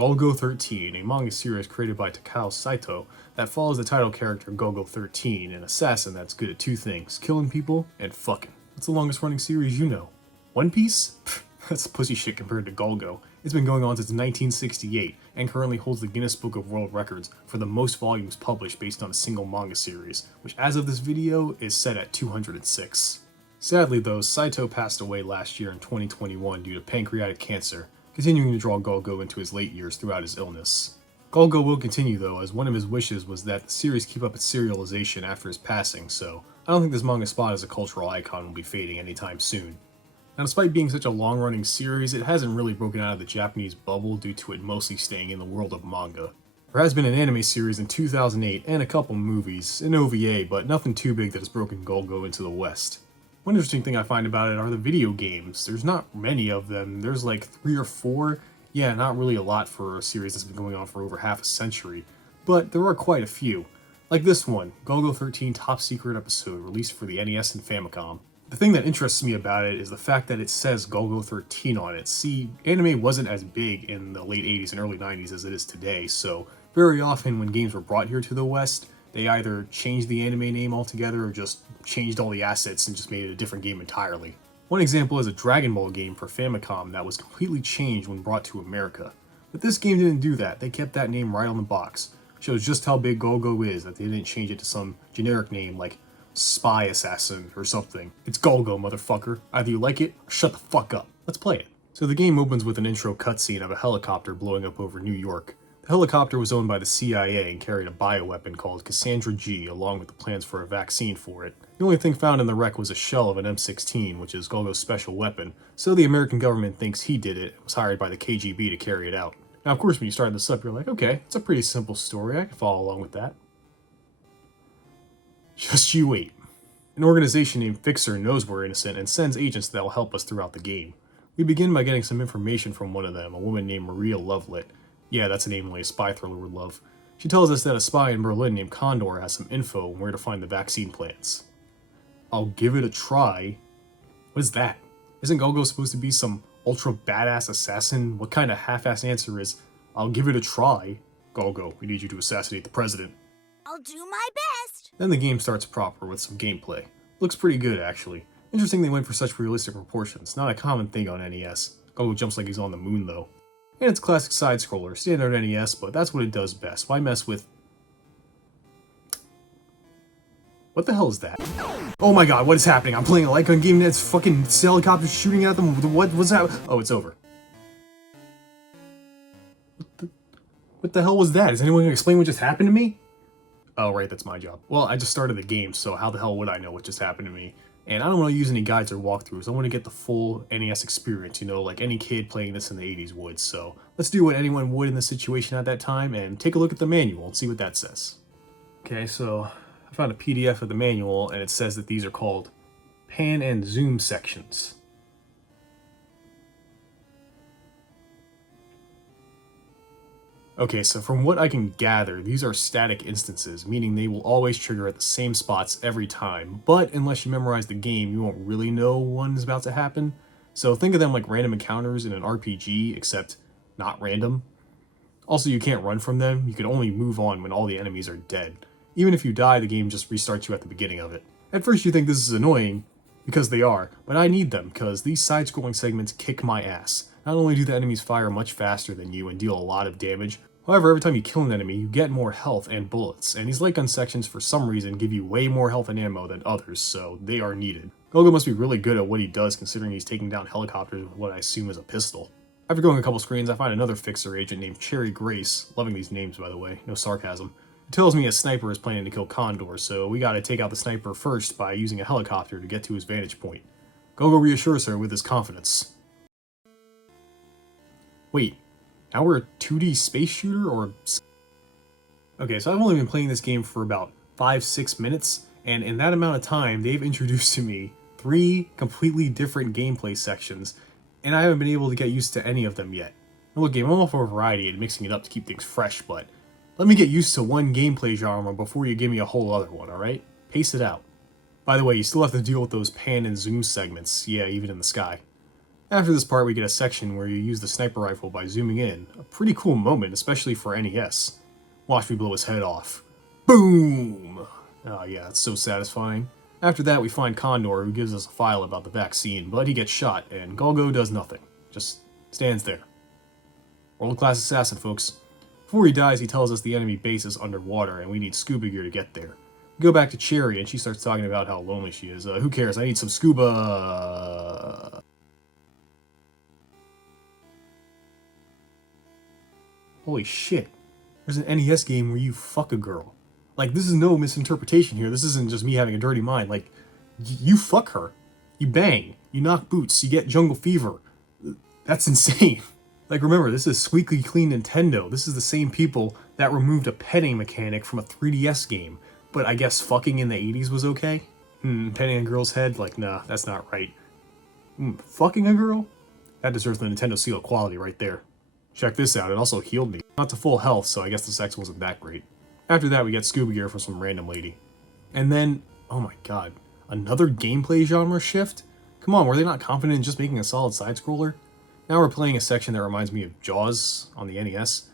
Golgo 13, a manga series created by Takao Saito that follows the title character Golgo 13, an assassin that's good at two things, killing people and fucking. What's the longest running series you know? One Piece? Pfft, that's pussy shit compared to Golgo. It's been going on since 1968 and currently holds the Guinness Book of World Records for the most volumes published based on a single manga series, which as of this video is set at 206. Sadly though, Saito passed away last year in 2021 due to pancreatic cancer, continuing to draw Golgo into his late years throughout his illness. Golgo will continue though, as one of his wishes was that the series keep up its serialization after his passing, so I don't think this manga spot as a cultural icon will be fading anytime soon. Now despite being such a long-running series, it hasn't really broken out of the Japanese bubble due to it mostly staying in the world of manga. There has been an anime series in 2008 and a couple movies, an OVA, but nothing too big that has broken Golgo into the West. One interesting thing I find about it are the video games. There's not many of them, there's like 3 or 4. Yeah, not really a lot for a series that's been going on for over half a century, but there are quite a few. Like this one, Golgo 13 Top Secret episode, released for the NES and Famicom. The thing that interests me about it is the fact that it says Golgo 13 on it. See, anime wasn't as big in the late 80s and early 90s as it is today, so very often when games were brought here to the West, they either changed the anime name altogether or just changed all the assets and just made it a different game entirely. One example is a Dragon Ball game for Famicom that was completely changed when brought to America. But this game didn't do that, they kept that name right on the box. Shows just how big Golgo is that they didn't change it to some generic name like Spy Assassin or something. It's Golgo, motherfucker. Either you like it or shut the fuck up. Let's play it. So the game opens with an intro cutscene of a helicopter blowing up over New York. The helicopter was owned by the CIA and carried a bioweapon called Cassandra G along with the plans for a vaccine for it. The only thing found in the wreck was a shell of an M16, which is Golgo's special weapon, so the American government thinks he did it and was hired by the KGB to carry it out. Now of course when you start this up you're like, okay, it's a pretty simple story, I can follow along with that. Just you wait. An organization named Fixer knows we're innocent and sends agents that will help us throughout the game. We begin by getting some information from one of them, a woman named Maria Lovelet. Yeah, that's a name only a spy thriller would love. She tells us that a spy in Berlin named Condor has some info on where to find the vaccine plants. I'll give it a try? What is that? Isn't Golgo supposed to be some ultra badass assassin? What kind of half-assed answer is, I'll give it a try? Golgo, we need you to assassinate the president. I'll do my best! Then the game starts proper with some gameplay. Looks pretty good actually. Interesting they went for such realistic proportions, not a common thing on NES. Golgo jumps like he's on the moon though. And it's a classic side-scroller, standard NES, but that's what it does best. Why mess with... What the hell is that? Oh my god, what is happening? I'm playing a Lycon game that's fucking helicopters shooting at them. What's that? Oh, it's over. What the hell was that? Is anyone gonna explain what just happened to me? Oh, right, that's my job. Well, I just started the game, so how the hell would I know what just happened to me? And I don't want to use any guides or walkthroughs. I want to get the full NES experience, you know, like any kid playing this in the 80s would. So let's do what anyone would in this situation at that time and take a look at the manual and see what that says. Okay, so I found a PDF of the manual and it says that these are called pan and zoom sections. Okay, so from what I can gather, these are static instances, meaning they will always trigger at the same spots every time, but unless you memorize the game, you won't really know when is about to happen. So think of them like random encounters in an RPG, except not random. Also, you can't run from them, you can only move on when all the enemies are dead. Even if you die, the game just restarts you at the beginning of it. At first you think this is annoying, because they are, but I need them, because these side-scrolling segments kick my ass. Not only do the enemies fire much faster than you and deal a lot of damage, however, every time you kill an enemy, you get more health and bullets, and these Lycon sections for some reason give you way more health and ammo than others, so they are needed. Golgo must be really good at what he does considering he's taking down helicopters with what I assume is a pistol. After going a couple screens, I find another Fixer agent named Cherry Grace, loving these names by the way, no sarcasm, who tells me a sniper is planning to kill Condor, so we gotta take out the sniper first by using a helicopter to get to his vantage point. Golgo reassures her with his confidence. Wait. Now we're a 2D space shooter, or... Okay, so I've only been playing this game for about 5-6 minutes, and in that amount of time, they've introduced to me 3 completely different gameplay sections, and I haven't been able to get used to any of them yet. Now look, game, I'm all for variety and mixing it up to keep things fresh, but let me get used to one gameplay genre before you give me a whole other one, alright? Pace it out. By the way, you still have to deal with those pan and zoom segments, yeah, even in the sky. After this part, we get a section where you use the sniper rifle by zooming in. A pretty cool moment, especially for NES. Watch me blow his head off. Boom! Oh yeah, it's so satisfying. After that, we find Condor, who gives us a file about the vaccine, but he gets shot, and Golgo does nothing. Just stands there. World-class assassin, folks. Before he dies, he tells us the enemy base is underwater, and we need scuba gear to get there. We go back to Cherry, and she starts talking about how lonely she is. Who cares? I need some scuba... Holy shit. There's an NES game where you fuck a girl. Like, this is no misinterpretation here. This isn't just me having a dirty mind. Like, you fuck her. You bang. You knock boots. You get jungle fever. That's insane. Like, remember, this is squeaky clean Nintendo. This is the same people that removed a petting mechanic from a 3DS game. But I guess fucking in the 80s was okay? Petting a girl's head? Like, nah, that's not right. Fucking a girl? That deserves the Nintendo seal of quality right there. Check this out, it also healed me. Not to full health, so I guess the sex wasn't that great. After that, we get scuba gear from some random lady. And then, oh my god, another gameplay genre shift? Come on, were they not confident in just making a solid side-scroller? Now we're playing a section that reminds me of Jaws on the NES.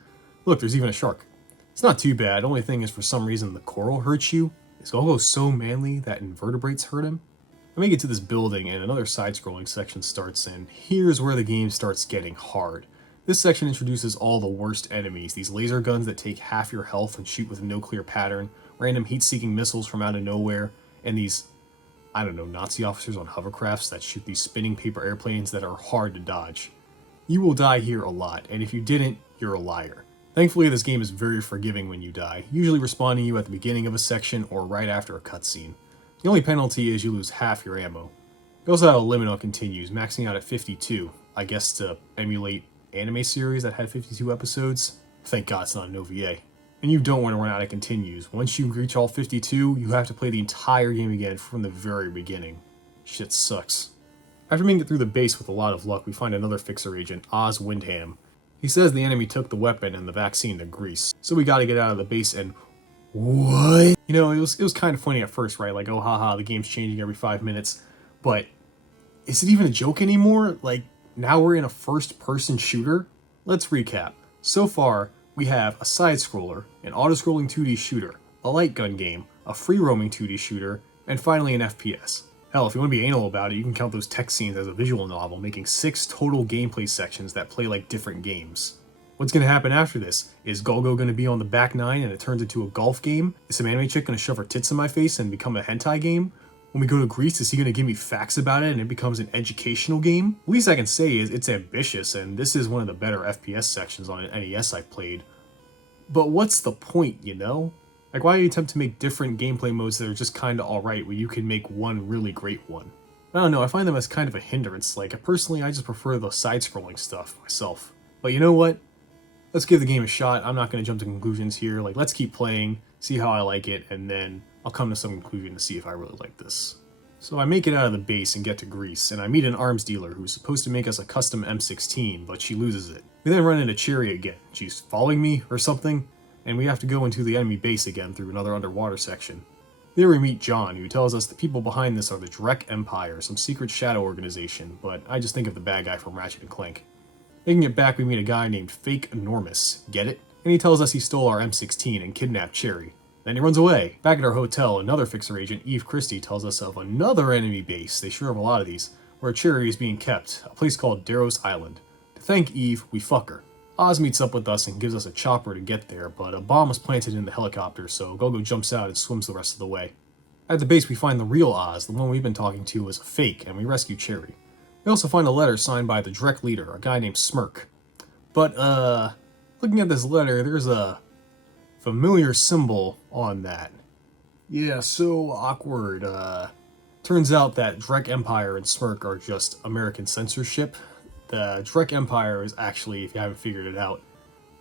Look, there's even a shark. It's not too bad, only thing is for some reason the coral hurts you. Is Golgo so manly that invertebrates hurt him? I make it to this building and another side-scrolling section starts, and here's where the game starts getting hard. This section introduces all the worst enemies, these laser guns that take half your health and shoot with no clear pattern, random heat-seeking missiles from out of nowhere, and these, I don't know, Nazi officers on hovercrafts that shoot these spinning paper airplanes that are hard to dodge. You will die here a lot, and if you didn't, you're a liar. Thankfully, this game is very forgiving when you die, usually respawning you at the beginning of a section or right after a cutscene. The only penalty is you lose half your ammo. You also have a limit on continues, maxing out at 52, I guess to emulate anime series that had 52 episodes. Thank God it's not an OVA. And you don't want to run out of continues. Once you reach all 52, you have to play the entire game again from the very beginning. Shit sucks. After making it through the base with a lot of luck, we find another fixer agent, Oz Windham. He says the enemy took the weapon and the vaccine to Greece, so we gotta get out of the base and... What? You know, it was kind of funny at first, right? Like, oh haha, the game's changing every 5 minutes. But, is it even a joke anymore? Like, now we're in a first-person shooter? Let's recap. So far, we have a side-scroller, an auto-scrolling 2D shooter, a light gun game, a free-roaming 2D shooter, and finally an FPS. Hell, if you want to be anal about it, you can count those tech scenes as a visual novel, making 6 total gameplay sections that play like different games. What's going to happen after this? Is Golgo going to be on the back nine and it turns into a golf game? Is some anime chick going to shove her tits in my face and become a hentai game? When we go to Greece, is he going to give me facts about it and it becomes an educational game? The least I can say is it's ambitious, and this is one of the better FPS sections on an NES I've played. But what's the point, you know? Like, why do you attempt to make different gameplay modes that are just kinda alright when you can make one really great one? I don't know, I find them as kind of a hindrance. Like, personally, I just prefer the side-scrolling stuff myself. But you know what? Let's give the game a shot. I'm not going to jump to conclusions here. Like, let's keep playing, see how I like it, and then I'll come to some conclusion to see if I really like this. So I make it out of the base and get to Greece, and I meet an arms dealer who's supposed to make us a custom M16, but she loses it. We then run into Cherry again. She's following me or something, and we have to go into the enemy base again through another underwater section. There we meet John, who tells us the people behind this are the Drek Empire, some secret shadow organization, but I just think of the bad guy from Ratchet & Clank. Making it back, we meet a guy named Fake Enormous. Get it? And he tells us he stole our M16 and kidnapped Cherry. Then he runs away. Back at our hotel, another fixer agent, Eve Christie, tells us of another enemy base, they sure have a lot of these, where Cherry is being kept, a place called Darrow's Island. To thank Eve, we fuck her. Oz meets up with us and gives us a chopper to get there, but a bomb was planted in the helicopter, so Golgo jumps out and swims the rest of the way. At the base, we find the real Oz, the one we've been talking to is a fake, and we rescue Cherry. We also find a letter signed by the Drek leader, a guy named Smirk. But, looking at this letter, there's a familiar symbol on that. Yeah, so awkward. Turns out that Drek Empire and Smirk are just American censorship. The Drek Empire is actually, if you haven't figured it out,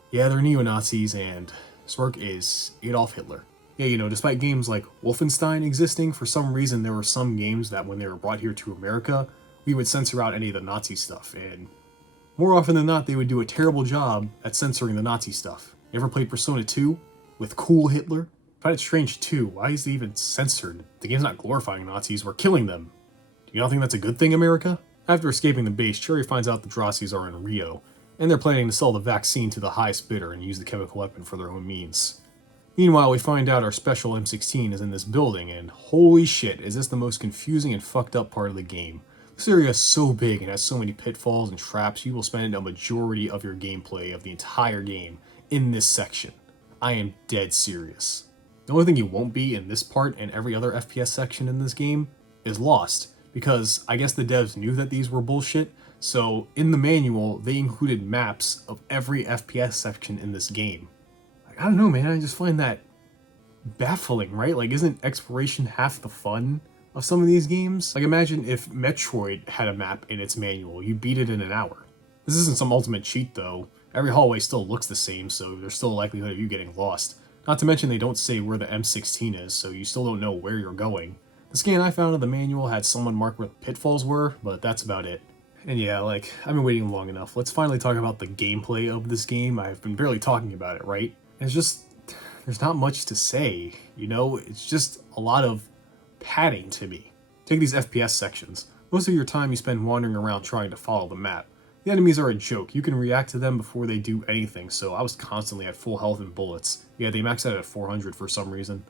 yeah, they're neo-Nazis, and Smirk is Adolf Hitler. Yeah, you know, despite games like Wolfenstein existing, for some reason there were some games that when they were brought here to America, we would censor out any of the Nazi stuff, and more often than not, they would do a terrible job at censoring the Nazi stuff. You ever played Persona 2 with cool Hitler? I find it strange too. Why is it even censored? The game's not glorifying Nazis, we're killing them. Do you not think that's a good thing, America? After escaping the base, Cherry finds out the Drosses are in Rio, and they're planning to sell the vaccine to the highest bidder and use the chemical weapon for their own means. Meanwhile, we find out our special M16 is in this building, and holy shit, is this the most confusing and fucked up part of the game. This area is so big and has so many pitfalls and traps, you will spend a majority of your gameplay of the entire game in this section. I am dead serious. The only thing you won't be in this part and every other FPS section in this game is lost, because I guess the devs knew that these were bullshit, so in the manual, they included maps of every FPS section in this game. I don't know, man, I just find that baffling, right? Like, isn't exploration half the fun of some of these games? Like, imagine if Metroid had a map in its manual, you beat it in an hour. This isn't some ultimate cheat, though. Every hallway still looks the same, so there's still a likelihood of you getting lost. Not to mention they don't say where the M16 is, so you still don't know where you're going. The scan I found of the manual had someone mark where the pitfalls were, but that's about it. And yeah, like, I've been waiting long enough. Let's finally talk about the gameplay of this game. I've been barely talking about it, right? It's just, there's not much to say, you know? It's just a lot of padding to me. Take these FPS sections. Most of your time you spend wandering around trying to follow the map. The enemies are a joke. You can react to them before they do anything, so I was constantly at full health and bullets. Yeah, they maxed out at 400 for some reason.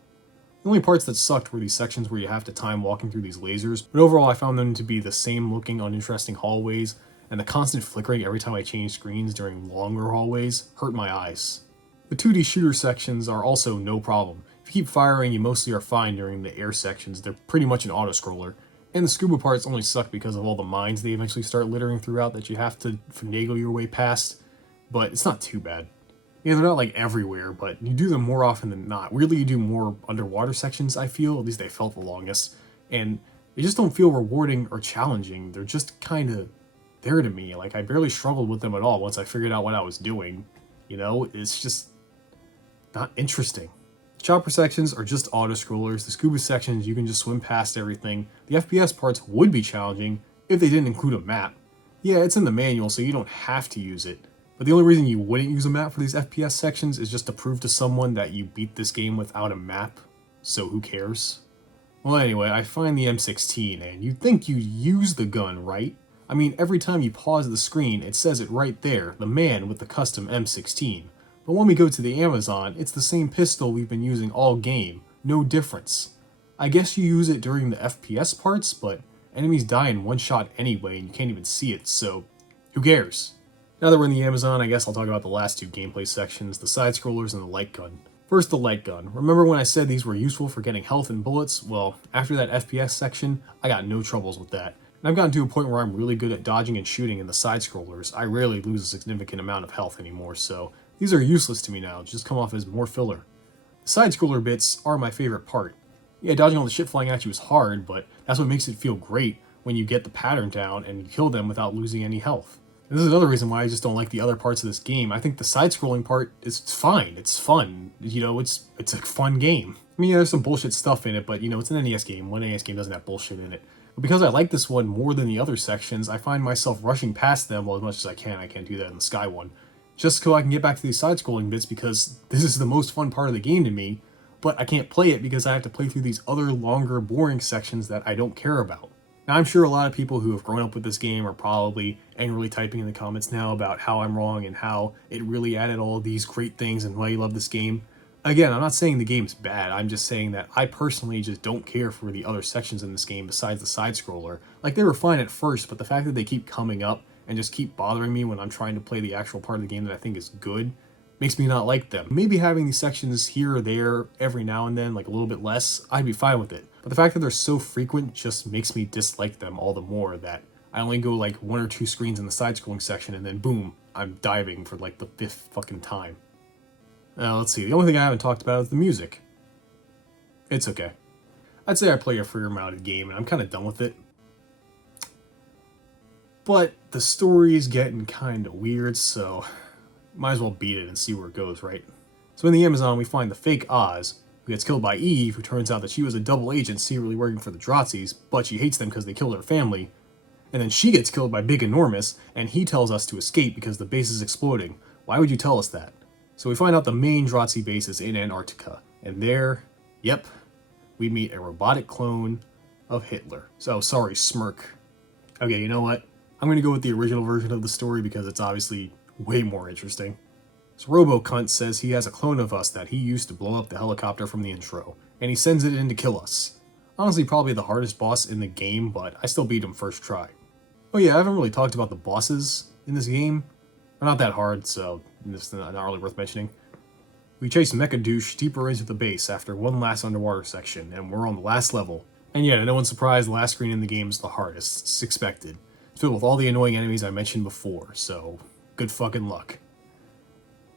The only parts that sucked were these sections where you have to time walking through these lasers, but overall I found them to be the same looking uninteresting hallways, and the constant flickering every time I changed screens during longer hallways hurt my eyes. The 2D shooter sections are also no problem. If you keep firing, you mostly are fine during the air sections. They're pretty much an auto-scroller. And the scuba parts only suck because of all the mines they eventually start littering throughout that you have to finagle your way past. But it's not too bad. Yeah, they're not like everywhere, but you do them more often than not. Weirdly, you do more underwater sections, I feel. At least they felt the longest. And they just don't feel rewarding or challenging. They're just kind of there to me. Like, I barely struggled with them at all once I figured out what I was doing. You know, it's just not interesting. Chopper sections are just auto-scrollers. The scuba sections, you can just swim past everything. The FPS parts would be challenging if they didn't include a map. Yeah, it's in the manual, so you don't have to use it. But the only reason you wouldn't use a map for these FPS sections is just to prove to someone that you beat this game without a map. So who cares? Well, anyway, I find the M16, and you'd think you'd use the gun, right? I mean, every time you pause the screen, it says it right there, the man with the custom M16. But when we go to the Amazon, it's the same pistol we've been using all game, no difference. I guess you use it during the FPS parts, but enemies die in one shot anyway and you can't even see it, so who cares? Now that we're in the Amazon, I guess I'll talk about the last two gameplay sections, the side-scrollers and the light gun. First, the light gun. Remember when I said these were useful for getting health and bullets? Well, after that FPS section, I got no troubles with that. And I've gotten to a point where I'm really good at dodging and shooting in the side-scrollers. I rarely lose a significant amount of health anymore, so these are useless to me now, just come off as more filler. The side-scroller bits are my favorite part. Yeah, dodging all the shit flying at you is hard, but that's what makes it feel great when you get the pattern down and you kill them without losing any health. And this is another reason why I just don't like the other parts of this game. I think the side-scrolling part is fine, it's fun, you know, it's a fun game. I mean, yeah, there's some bullshit stuff in it, but you know, it's an NES game. One NES game doesn't have bullshit in it. But because I like this one more than the other sections, I find myself rushing past them as much as I can. I can't do that in the Sky one. Just so I can get back to these side-scrolling bits because this is the most fun part of the game to me, but I can't play it because I have to play through these other longer, boring sections that I don't care about. Now, I'm sure a lot of people who have grown up with this game are probably angrily typing in the comments now about how I'm wrong and how it really added all these great things and why you love this game. Again, I'm not saying the game's bad, I'm just saying that I personally just don't care for the other sections in this game besides the side-scroller. Like, they were fine at first, but the fact that they keep coming up and just keep bothering me when I'm trying to play the actual part of the game that I think is good makes me not like them. Maybe having these sections here or there every now and then, like a little bit less, I'd be fine with it. But the fact that they're so frequent just makes me dislike them all the more, that I only go like 1 or 2 screens in the side-scrolling section and then boom, I'm diving for like the 5th fucking time. Now let's see, the only thing I haven't talked about is the music. It's okay. I'd say I play a fair amount of the game and I'm kind of done with it. But the story's getting kind of weird, so might as well beat it and see where it goes, right? So in the Amazon, we find the fake Oz, who gets killed by Eve, who turns out that she was a double agent secretly working for the Drotses, but she hates them because they killed her family. And then she gets killed by Big Enormous, and he tells us to escape because the base is exploding. Why would you tell us that? So we find out the main Drotse base is in Antarctica, and there, yep, we meet a robotic clone of Hitler. So, sorry, Smirk. Okay, you know what? I'm gonna go with the original version of the story because it's obviously way more interesting. So Robo-Cunt says he has a clone of us that he used to blow up the helicopter from the intro, and he sends it in to kill us. Honestly, probably the hardest boss in the game, but I still beat him first try. Oh yeah, I haven't really talked about the bosses in this game. They're not that hard, so it's not really worth mentioning. We chase Mecha Douche deeper into the base after one last underwater section, and we're on the last level. And yeah, to no one's surprise, the last screen in the game is the hardest. It's expected. It's filled with all the annoying enemies I mentioned before, so good fucking luck.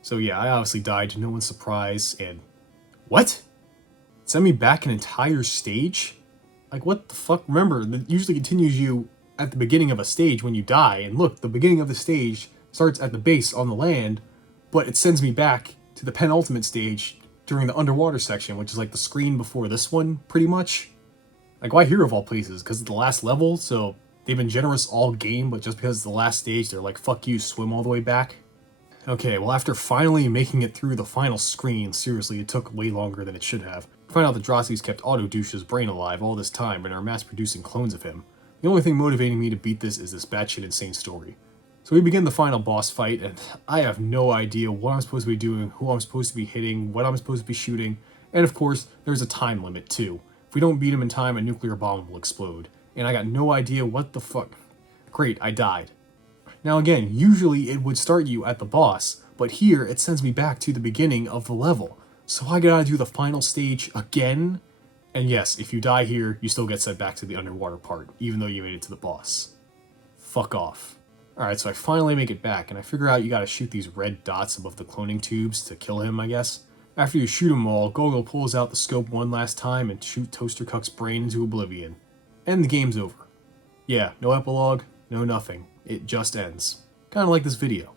So yeah, I obviously died to no one's surprise, and... What? Send me back an entire stage? Like, what the fuck? Remember, that usually continues you at the beginning of a stage when you die, and look, the beginning of the stage starts at the base on the land, but it sends me back to the penultimate stage during the underwater section, which is like the screen before this one, pretty much. Like, why here of all places? Because it's the last level, so they've been generous all game, but just because it's the last stage, they're like, fuck you, swim all the way back. Okay, well, after finally making it through the final screen, seriously, it took way longer than it should have. I find out that Drossi's kept Auto-Douche's brain alive all this time and are mass-producing clones of him. The only thing motivating me to beat this is this batshit insane story. So we begin the final boss fight, and I have no idea what I'm supposed to be doing, who I'm supposed to be hitting, what I'm supposed to be shooting, and of course, there's a time limit too. If we don't beat him in time, a nuclear bomb will explode. And I got no idea what the fuck. Great, I died. Now again, usually it would start you at the boss, but here it sends me back to the beginning of the level. So I gotta do the final stage again? And yes, if you die here, you still get sent back to the underwater part, even though you made it to the boss. Fuck off. Alright, so I finally make it back, and I figure out you gotta shoot these red dots above the cloning tubes to kill him, I guess. After you shoot them all, Golgo pulls out the scope one last time and shoots Toaster Cuck's brain into oblivion. And the game's over. Yeah, no epilogue, no nothing. It just ends. Kinda like this video.